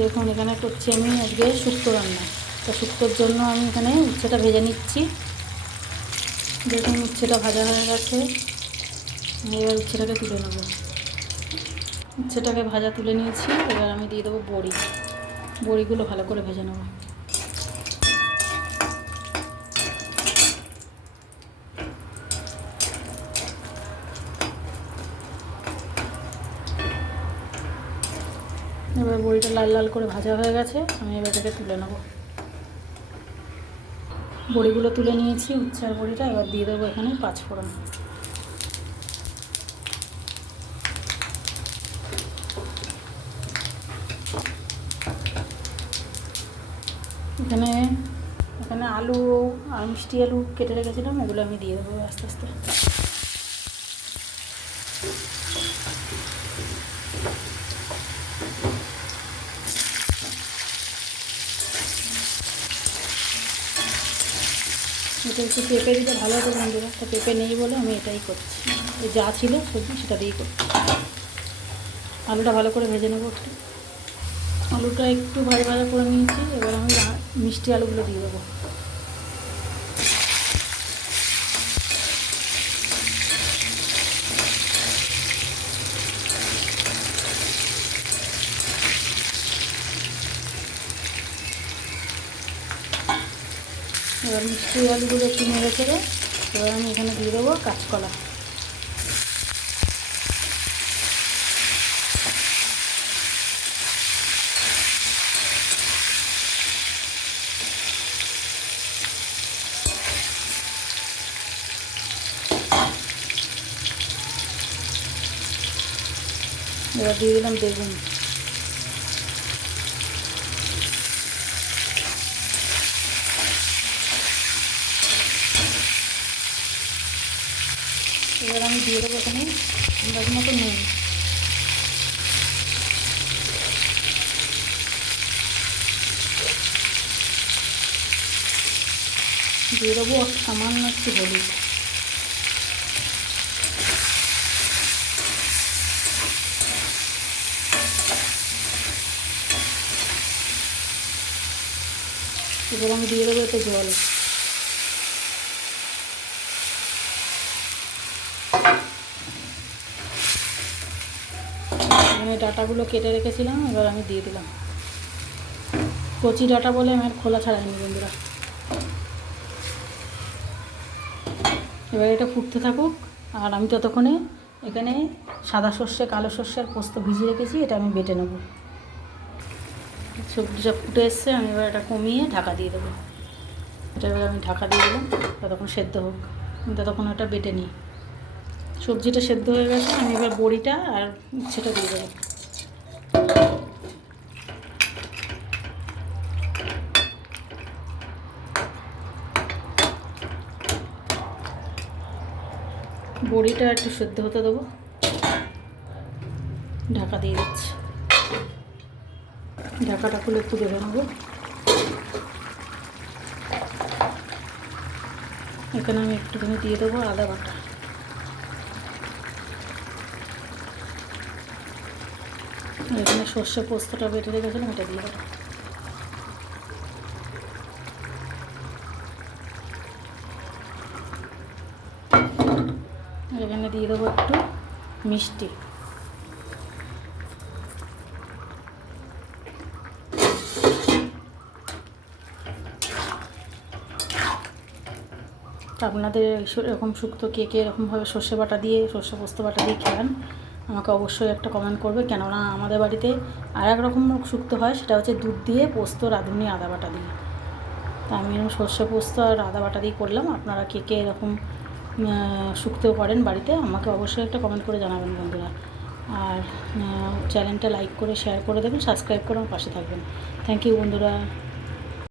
দেখুন এখানে করছি আমি আজকে শুক্তো রান্না। তো শুক্তোর জন্য আমি এখানে উচ্ছেটা ভেজে নিচ্ছি। দেখুন উচ্ছেটা ভাজা হয়ে গেছে, এবার উচ্ছেটাকে তুলে নেব। উচ্ছেটাকে ভাজা তুলে নিয়েছি, এবার আমি দিয়ে দেবো বড়ি। বড়িগুলো ভালো করে ভেজে নেব। এবার বড়িটা লাল লাল করে ভাজা হয়ে গেছে, আমি এবার এটাকে তুলে নেব। বড়িগুলো তুলে নিয়েছি, উচ্ছে আর বড়িটা। এবার দিয়ে দেবো এখানে 5 ফোড়ন। এখানে এখানে আলু আর মিষ্টি আলু কেটে রেখেছিলাম, এগুলো আমি দিয়ে দেবো আস্তে আস্তে। এটা একটু পেঁপে দিতে ভালো হতো বন্ধুরা, তো পেঁপে নেই বলে আমি এটাই করছি। যা ছিল সবজি সেটা দিয়েই করছি। আলুটা ভালো করে ভেজে নেবো একটু। আলুটা একটু ভাজা ভাজা করে নিয়েছি, এবার আমি মিষ্টি আলুগুলো দিয়ে দেবো। এবার মিষ্টি আলুগুলো একটু নেড়ে ছেড়ে এবার আমি এখানে দিয়ে দেবো কাঁচকলা। এবার দিয়ে দিলাম বেগুন। এবার আমি দিয়ে দেবো এখানে আন্দাজ মতো নুন। দিয়ে দেবো সামান্য একটু হলুদ। এবার আমি দিয়ে দেবো এতে জল। এখানে ডাঁটাগুলো কেটে রেখেছিলাম, এবার আমি দিয়ে দিলাম। কচি ডাঁটা বলে আমি আর খোলা ছাড়াইনি বন্ধুরা। এবার এটা ফুটতে থাকুক, আর আমি ততক্ষণে এখানে সাদা সর্ষে, কালো সর্ষে আর পোস্ত ভিজিয়ে রেখেছি, এটা আমি বেটে নেব। সবজিটা ফুটে এসছে, আমি এবার এটা কমিয়ে ঢাকা দিয়ে দেবো। এটা এবার আমি ঢাকা দিয়ে দিলাম, ততক্ষণ সেদ্ধ হোক। ততক্ষণ ওটা বেটে নিই। সবজিটা সেদ্ধ হয়ে গেছে, আমি এবার বড়িটা আর উচ্ছেটা দিয়ে দেবো। বড়িটা একটু সেদ্ধ হতে দেবো, ঢাকা দিয়ে দিচ্ছি। ঢাকাটা খুলে একটু দেখে নেবো। এখানে আমি একটুখানি দিয়ে দেবো আদা বাটা। এখানে সর্ষে পোস্তটা বেটে রেখেছিলাম, এটা দিয়ে দেবো। এখানে দিয়ে দেবো একটু মিষ্টি। আপনাদের এরকম শুক্তো কে কে এরকমভাবে সর্ষে বাটা দিয়ে, সর্ষে পোস্ত বাটা দিয়ে খান, আমাকে অবশ্যই একটা কমেন্ট করবে। কেননা আমাদের বাড়িতে আর এক রকম শুক্তো হয়, সেটা হচ্ছে দুধ দিয়ে পোস্ত, রাঁধুনি, আদা বাটা দিয়ে। তা আমি এরকম সর্ষে পোস্ত আর আদা বাটা দিয়ে করলাম। আপনারা কে কে এরকম শুক্তো করেন বাড়িতে, আমাকে অবশ্যই একটা কমেন্ট করে জানাবেন বন্ধুরা। আর চ্যানেলটা লাইক করে শেয়ার করে দেবেন, সাবস্ক্রাইব করে আমার পাশে থাকবেন। থ্যাংক ইউ বন্ধুরা।